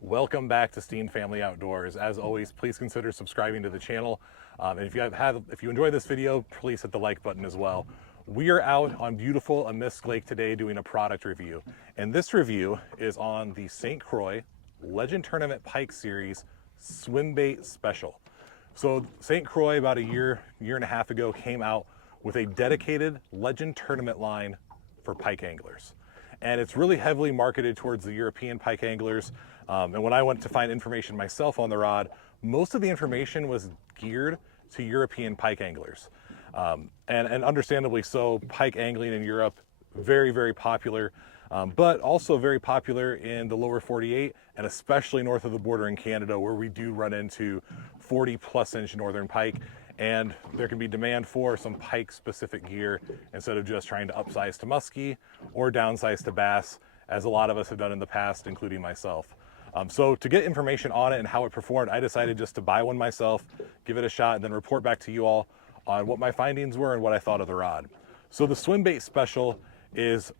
Welcome back to Steen Family Outdoors. As always, please consider subscribing to the channel. And if you enjoyed this video, please hit the like button as well. We are out on beautiful Amisk Lake today doing a product review. And this review is on the St. Croix Legend Tournament Pike Series Swimbait Special. So St. Croix about a year and a half ago came out with a dedicated Legend Tournament line for pike anglers. And it's really heavily marketed towards the European pike anglers. And when I went to find information myself on the rod, most of the information was geared to European pike anglers. And understandably so, pike angling in Europe, very, very popular, but also very popular in the lower 48 and especially north of the border in Canada, where we do run into 40+ inch northern pike. And there can be demand for some pike specific gear instead of just trying to upsize to muskie or downsize to bass, as a lot of us have done in the past, including myself. So to get information on it and how it performed, I decided just to buy one myself, give it a shot, and then report back to you all on what my findings were and what I thought of the rod. So the Swimbait Special it's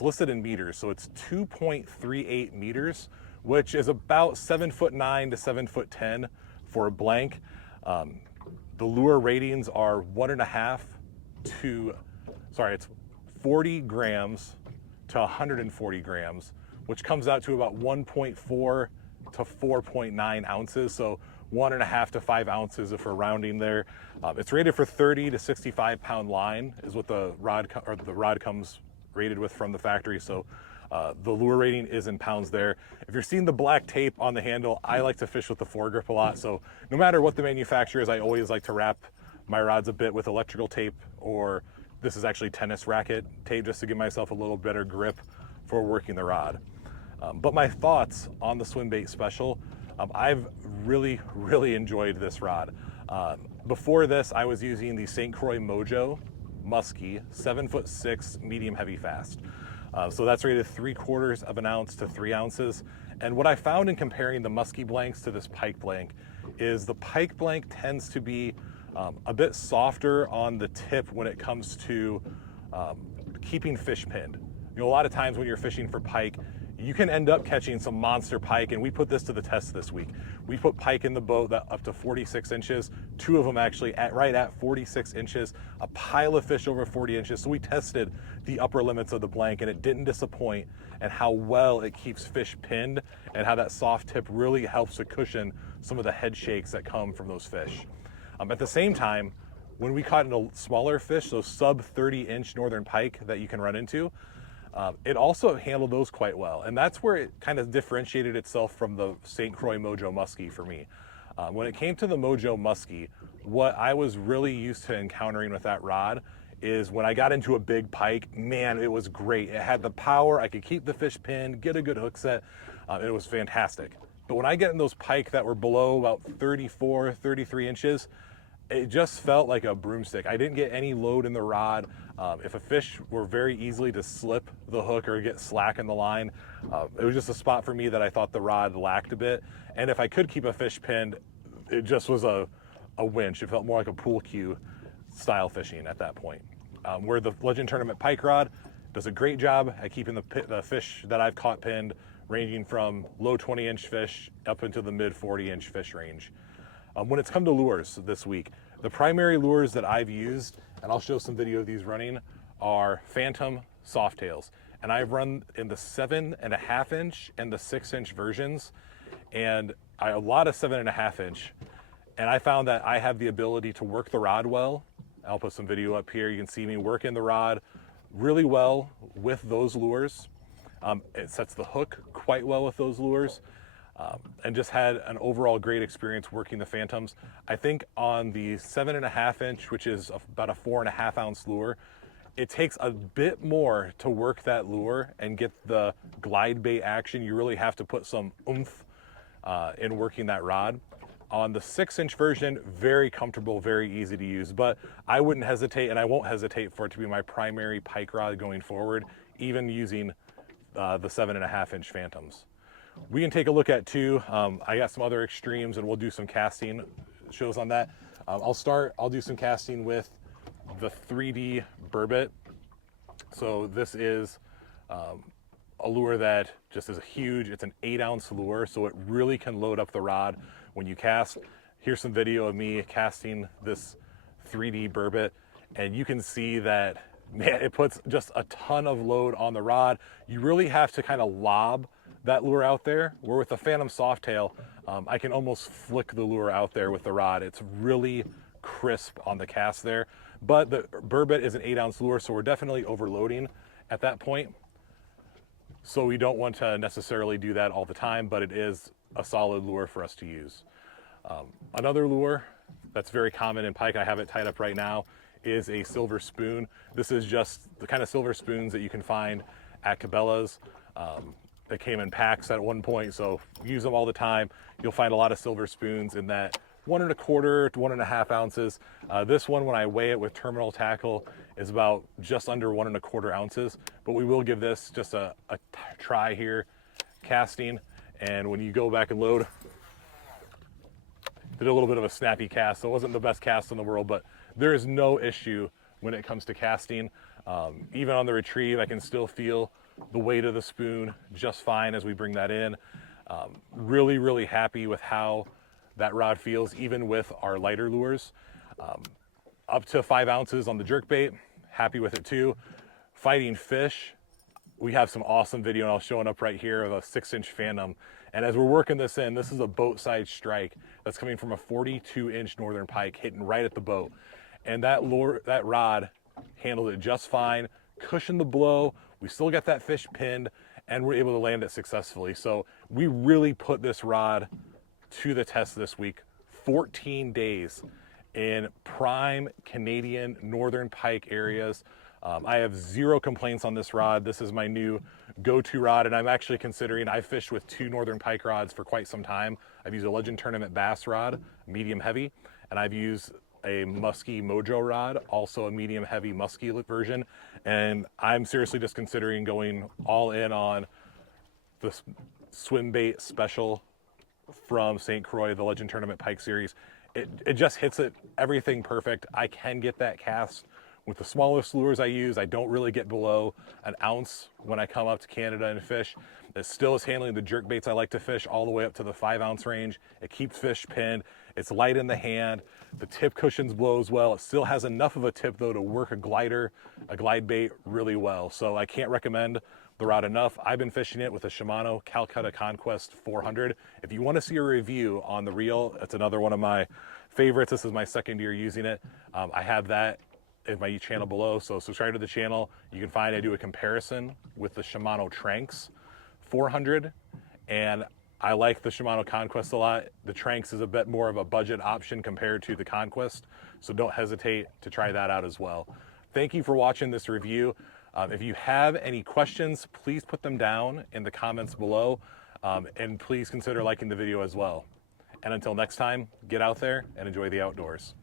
listed in meters, so it's 2.38 meters, which is about 7'9" to 7'10" for a blank. The lure ratings are 40 grams to 140 grams, which comes out to about 1.4 to 4.9 ounces. So 1.5 to 5 ounces if we're rounding there. It's rated for 30 to 65 pound line is what the rod comes rated with from the factory. So the lure rating is in pounds there. If you're seeing the black tape on the handle, I like to fish with the foregrip a lot. So no matter what the manufacturer is, I always like to wrap my rods a bit with electrical tape, or this is actually tennis racket tape, just to give myself a little better grip for working the rod. But my thoughts on the Swimbait Special, I've really, really enjoyed this rod. Before this, I was using the St. Croix Mojo Muskie 7'6" medium heavy fast. So that's rated 3/4 of an ounce to 3 ounces. And what I found in comparing the muskie blanks to this pike blank is the pike blank tends to be a bit softer on the tip when it comes to keeping fish pinned. You know, a lot of times when you're fishing for pike, you can end up catching some monster pike, and we put this to the test this week. We put pike in the boat that up to 46 inches, 2 of them actually right at 46 inches, a pile of fish over 40 inches. So we tested the upper limits of the blank, and it didn't disappoint, and how well it keeps fish pinned and how that soft tip really helps to cushion some of the head shakes that come from those fish. At the same time, when we caught a smaller fish, those sub 30 inch northern pike that you can run into, it also handled those quite well. And that's where it kind of differentiated itself from the St. Croix Mojo Muskie for me. When it came to the Mojo Muskie, what I was really used to encountering with that rod is when I got into a big pike, man, it was great. It had the power, I could keep the fish pinned, get a good hook set. It was fantastic. But when I get in those pike that were below about 34, 33 inches, it just felt like a broomstick. I didn't get any load in the rod. If a fish were very easily to slip the hook or get slack in the line, it was just a spot for me that I thought the rod lacked a bit. And if I could keep a fish pinned, it just was a winch. It felt more like a pool cue style fishing at that point. Where the Legend Tournament Pike rod does a great job at keeping the fish that I've caught pinned, ranging from low 20 inch fish up into the mid 40 inch fish range. When it's come to lures this week, the primary lures that I've used, and I'll show some video of these running, are Phantom Softails. And I've run in the 7.5 inch and the 6 inch versions, and a lot of 7.5 inch. And I found that I have the ability to work the rod well. I'll put some video up here. You can see me working the rod really well with those lures. It sets the hook quite well with those lures. And just had an overall great experience working the Phantoms. I think on the 7.5 inch, which is about a 4.5 ounce lure, it takes a bit more to work that lure and get the glide bait action. You really have to put some oomph in working that rod. On the 6 inch version, very comfortable, very easy to use, but I wouldn't hesitate, and I won't hesitate for it to be my primary pike rod going forward, even using the 7.5 inch Phantoms. We can take a look at two. I got some other extremes, and we'll do some casting shows on that. I'll do some casting with the 3D burbot. So this is a lure that just is huge. It's an 8-ounce lure, so it really can load up the rod when you cast. Here's some video of me casting this 3D burbot, and you can see that, man, it puts just a ton of load on the rod. You really have to kind of lob that lure out there, where with the Phantom Softail, I can almost flick the lure out there with the rod. It's really crisp on the cast there, but the burbot is an 8-ounce lure, so we're definitely overloading at that point. So we don't want to necessarily do that all the time, but it is a solid lure for us to use. Another lure that's very common in pike, I have it tied up right now, is a silver spoon. This is just the kind of silver spoons that you can find at Cabela's. They came in packs at one point, so use them all the time. You'll find a lot of silver spoons in that 1 1/4 to 1.5 ounces. This one, when I weigh it with terminal tackle, is about just under 1 1/4 ounces, but we will give this just a try here, casting. And when you go back and load, did a little bit of a snappy cast, so it wasn't the best cast in the world, but there is no issue when it comes to casting. Even on the retrieve, I can still feel the weight of the spoon just fine as we bring that in. Really, really happy with how that rod feels, even with our lighter lures. Up to 5 ounces on the jerkbait, happy with it too. Fighting fish, we have some awesome video, and I'll show it up right here, of a 6-inch Phantom. And as we're working this in, this is a boat side strike that's coming from a 42-inch Northern Pike, hitting right at the boat. And that rod handled it just fine, cushioned the blow. We still got that fish pinned, and we're able to land it successfully. So we really put this rod to the test this week. 14 days in prime Canadian Northern Pike areas. I have 0 complaints on this rod. This is my new go-to rod, and I'm actually considering, I've fished with 2 Northern Pike rods for quite some time. I've used a Legend Tournament bass rod, medium heavy, and I've used a musky Mojo rod, also a medium heavy musky version. And I'm seriously just considering going all in on the Swimbait special from St. Croix, the Legend Tournament Pike series. It just hits it everything perfect. I can get that cast with the smallest lures I use. I don't really get below an ounce when I come up to Canada and fish. It still is handling the jerk baits I like to fish all the way up to the 5-ounce range. It keeps fish pinned. It's light in the hand. The tip cushions blows well. It still has enough of a tip though to work a glide bait really well. So I can't recommend the rod enough. I've been fishing it with a Shimano Calcutta Conquest 400. If you want to see a review on the reel, it's another one of my favorites. This is my 2nd year using it. I have that in my channel below, so subscribe to the channel. You can find I do a comparison with the Shimano Tranx 400, and I like the Shimano Conquest a lot. The Tranx is a bit more of a budget option compared to the Conquest, so don't hesitate to try that out as well. Thank you for watching this review. If you have any questions, please put them down in the comments below, and please consider liking the video as well. And until next time, get out there and enjoy the outdoors.